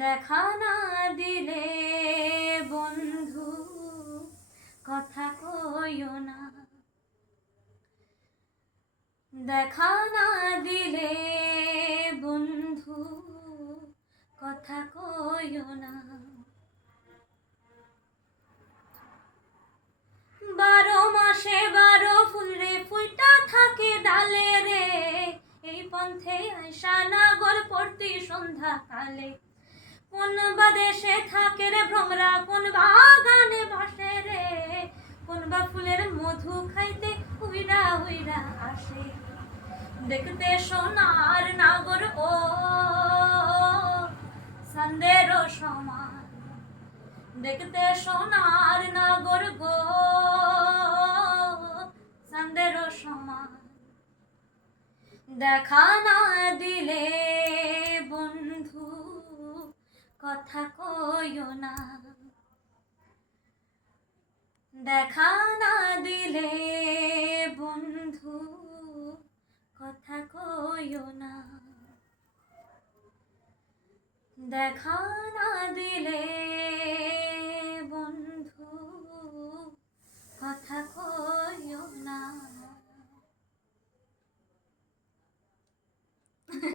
দেখা না দিলে বন্ধু কথা কইও না, দেখা না দিলে বন্ধু কথা কইও না। 12 মাসে 12 ফুল রে ফুইটা থাকে ডালে রে, এই পন্থে আইসা নাগর প্রতি সন্ধ্যা কালে। কোন বা দেশে থাকে রে ভ্রমরা, কোন বাগানে বসে রে, কোন বা ফুলের মধু খাইতে উইরা উইরা আসে। দেখতে সোনার নাগর ও সন্দের সমান, দেখতে সোনার নাগর গো সন্দের সমান। দেখা না দিলে বন্ধু কথা কইও না, দেখা না দিলে বন্ধু কথা কইও না, দেখা না দিলে বন্ধু কথা কইও না।